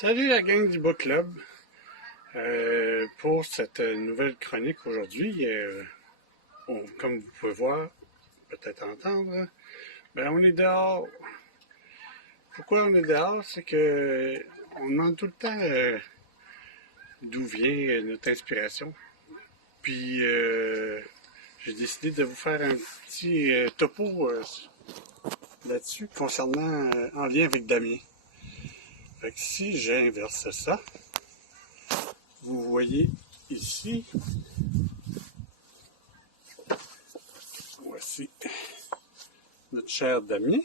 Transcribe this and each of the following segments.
Salut la gang du Book Club. Pour cette nouvelle chronique aujourd'hui, comme vous pouvez voir, peut-être entendre, on est dehors. Pourquoi on est dehors? C'est que on demande tout le temps d'où vient notre inspiration. Puis j'ai décidé de vous faire un petit topo là-dessus concernant en lien avec Damien. Fait que si j'inverse ça, vous voyez ici, voici notre cher Damien.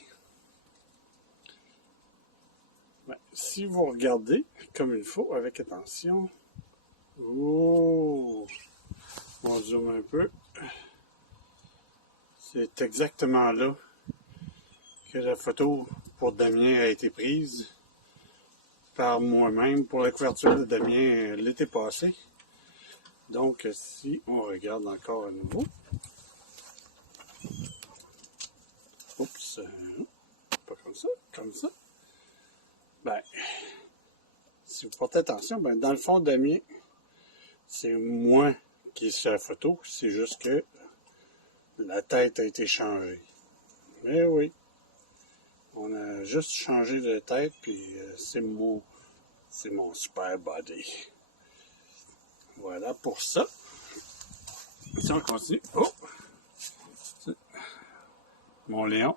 Si vous regardez comme il faut, avec attention, on zoome un peu, c'est exactement là que la photo pour Damien a été prise par moi-même pour la couverture de Damien l'été passé. Donc, si on regarde encore à nouveau, pas comme ça, si vous portez attention, dans le fond, Damien, c'est moi qui suis sur la photo, c'est juste que la tête a été changée. Mais oui, on a juste changé de tête, puis c'est mon super body. Voilà pour ça. Si on continue. Mon Léon.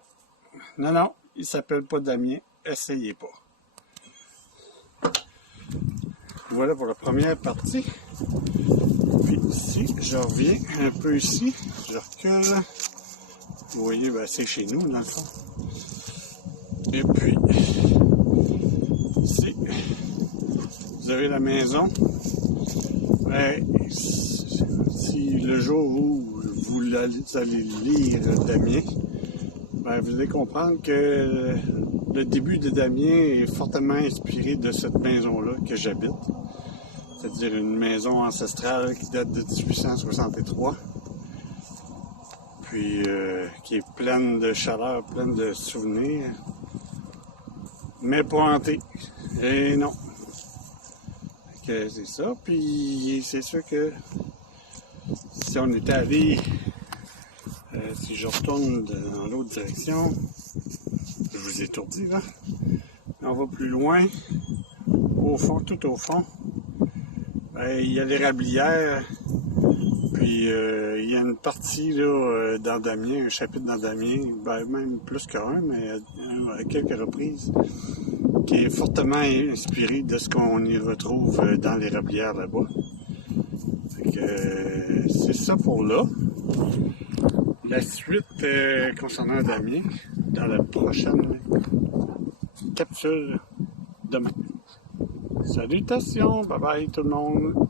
Non, il s'appelle pas Damien. Essayez pas. Voilà pour la première partie. Puis si je reviens un peu ici, je recule. Vous voyez, c'est chez nous dans le fond. Et puis, si vous avez la maison, si le jour où vous allez lire Damien, vous allez comprendre que le début de Damien est fortement inspiré de cette maison-là que j'habite. C'est-à-dire une maison ancestrale qui date de 1863. Puis qui est pleine de chaleur, pleine de souvenirs. Mais pas hantée. Et non. C'est ça. Puis c'est sûr que si on était allé, si je retourne dans l'autre direction, je vous ai étourdi là, on va plus loin, au fond, tout au fond, il y a l'érablière, puis il y a une partie là dans Damien, un chapitre dans Damien, même plus qu'un, mais à quelques reprises, qui est fortement inspiré de ce qu'on y retrouve dans l'érablière là-bas. C'est ça pour là. La suite concernant Damien, dans la prochaine capsule demain. Salutations, bye bye tout le monde.